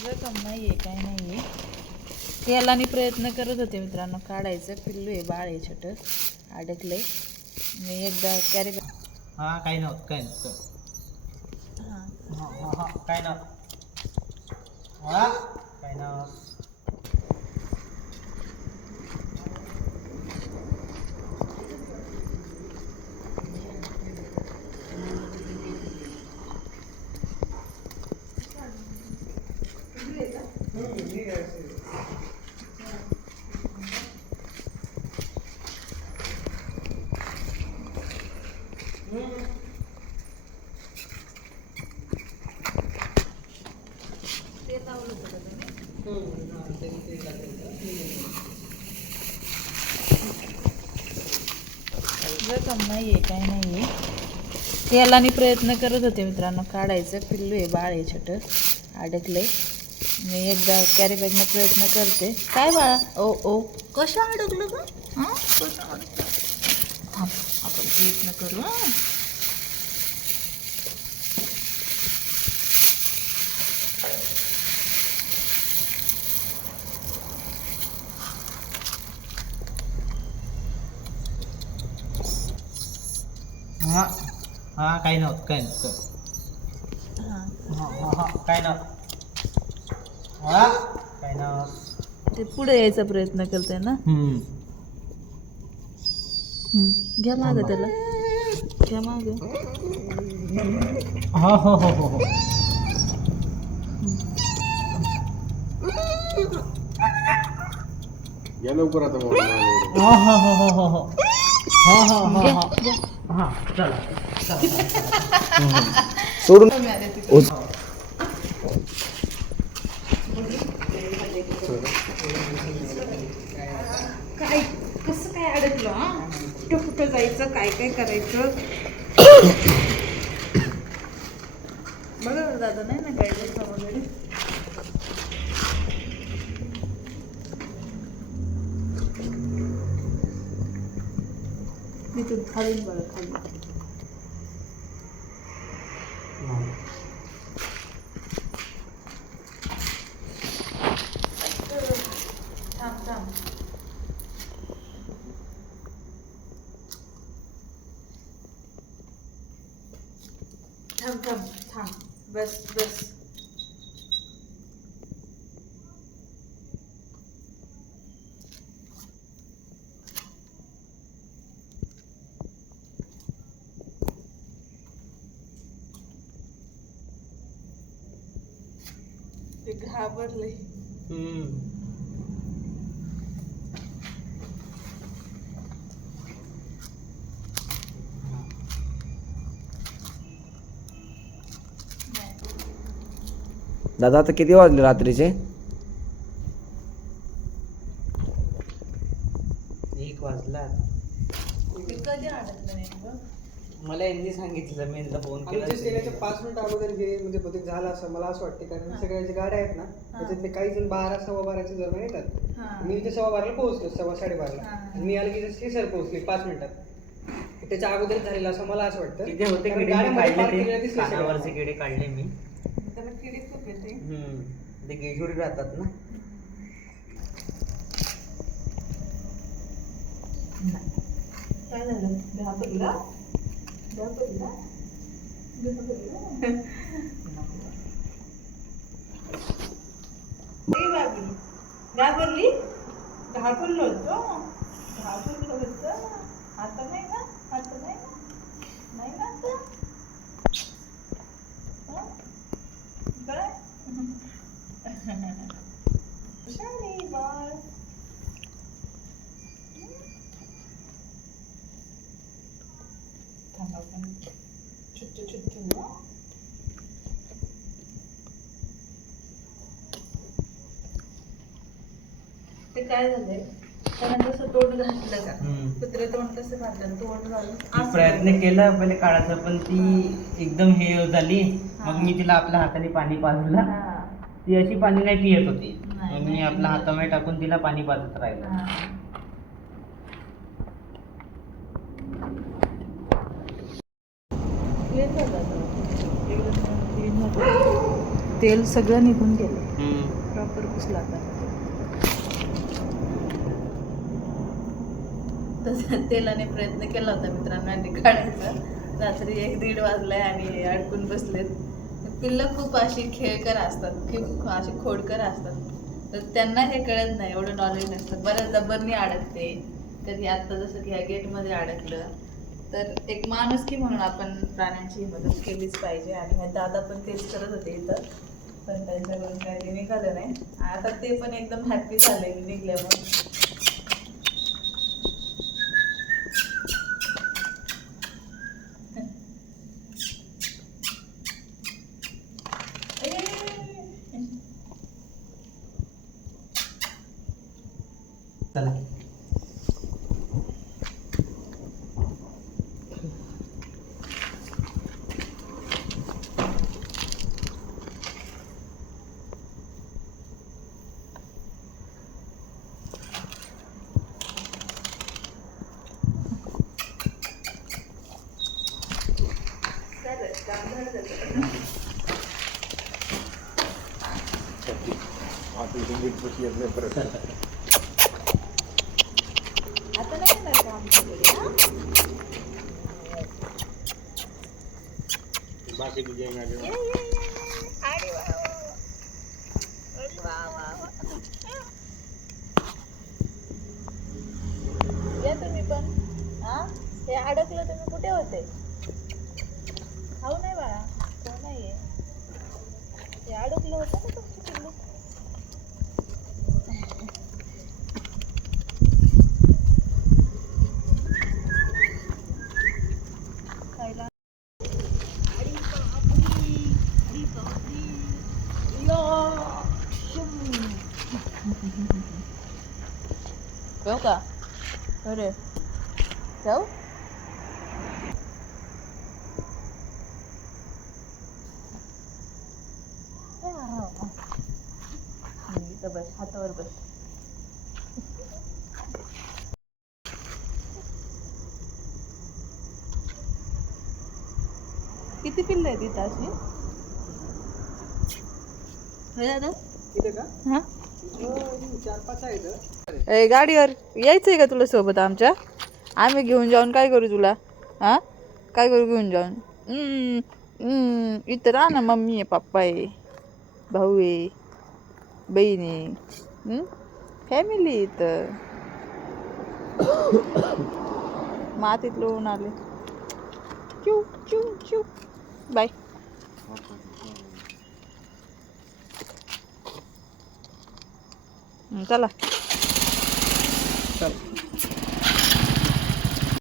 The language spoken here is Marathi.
जखम नाही आहे काय नाही आहे तेलाने प्रयत्न करत होते मित्रांनो काढायचं. पिल्लू आहे बाळ आहे छोटं. अडकलंय. मी एकदा कॅरी हा काही नव्हतं काही नव्हतं. हां. हा हा हा काय हा काय ते लावलं होतं का तुम्ही जखम नाही आहे काय नाही आहे तेलाने प्रयत्न करत होते मित्रांनो. काढायचं पिल्लू आहे बाळ आहे छोटं. अडकलंय. मी एकदा कॅरी बॅगनं प्रयत्न करते. काय बाळा? ओ ओ. कसं अडकलं का हां? कसं अडकलं? थांब, आपण प्रयत्न करू हां. हा हा काही नव्हतं काही नव्हतं हां हा. हा हा काय नव्हतं हा काय नव्हतं. ते पुढे यायचा प्रयत्न करते ना? हम्म. हं, घ्या मागं त्याला. घ्या मागं. हो हो हो हो हो. या लवकर आता. हो हो हो हो हो हो. हो हो हो हो. हा चला सोडून काय कसं काय अडकलं हा कुठं कुठं जायचं काय काय करायचं? बघा बरं दादा नाही ना काय वगैरे? तिथून खालीच बघा खाली. थांब थांब थांब. this this Graberly. Hmm. दादा आता किती वाजले रात्रीचे? एक वाजला. मला यांनी सांगितलं मी यांना फोन केला. पाच मिनिटं अगोदर हे म्हणजे बहुतेक झालं असं मला असं वाटते कारण सगळ्या ज्या गाड्या आहेत ना त्याच्यातले काही जण बारा सव्वा बाराच्या दरम्यान येतात. हां. मी इथे सव्वा बाराला पोहोचलो सव्वा साडेबाराला. हां. आणि मी आलो की जसे सर पोहोचले पाच मिनिटात त्याच्या अगोदर झालेलं असं मला असं वाटतं. किती होते कारण किडे मी गाड्यामध्ये park काढले केलेल्या ते दिसल्या सगळ्या. कानावरचे किडे काढले मी. किडीच ते गेजुरी राहतात ना? काय झालं? दहा पडला? दहा पडला? दहा पडली? दहा पडलो. होतो. दहा पडलो आता नाही. आपण? ते काय झालंय? तोंड घातलं का. कुत्रे तोंड कसं घातलं तोंड घालून प्रयत्न केला पहिले काढायचा पण ती एकदम हे झाली. मग मी तिला आपल्या हाताने पाणी पाजलं. ती अशी पाणी नाही पियत होती. मी. आपल्या हातामध्ये टाकून तिला पाणी पाजत राहिलो हा. क्लीन झालं आता. एवढं क्लीन झालं. तेल सगळं निघून गेलं. प्रॉपर आता तसं तेलाने प्रयत्न केला होता मित्रांनो आणि काढायचा. रात्री एक दीड वाजलाय आणि अडकून बसलेत. पिल्लं खूप अशी खेळकर असतात खूप अशी खोडकर असतात. तर त्यांना हे कळत नाही एवढं नॉलेज नसतं. बऱ्याचदा बरणी अडकते. कधी आत्ता जसं की ह्या गेटमध्ये अडकलं. तर एक माणुसकी म्हणून आपण प्राण्यांची मदत केलीच पाहिजे आणि हे दादा पण तेच करत होते इथं. पण त्यांच्याकडून काही ते निघालं नाही. आता ते पण एकदम हॅप्पी झाले निघल्यामुळे चला आता नाही येणार का आमच्याकडे हा? ये, ये, ये, ये. अरे वा, वा, वा. अरे वा, वा, वा. या तुम्ही पण हा हे अडकलं तुम्ही कुठे होते खाऊ नाही बाळा खाऊ नाहीये हे अडकलं होतं ना तुमचं पिल्लू जाऊ का अरे जाऊ इथं बस हातावर बस किती पिल्लं आहेत इथं अशी? दादा? इथे का? हा? ए गाडीवर यायचंय का तुला सोबत आमच्या? आम्ही घेऊन जाऊन काय करू तुला? हा? काय करू घेऊन जाऊन? इथं राहा ना मम्मी आहे पप्पा आहे भाऊ आहे बहीण आहे फॅमिली इथं. मातीत ऊन आले. चू चू चू बाय चला चल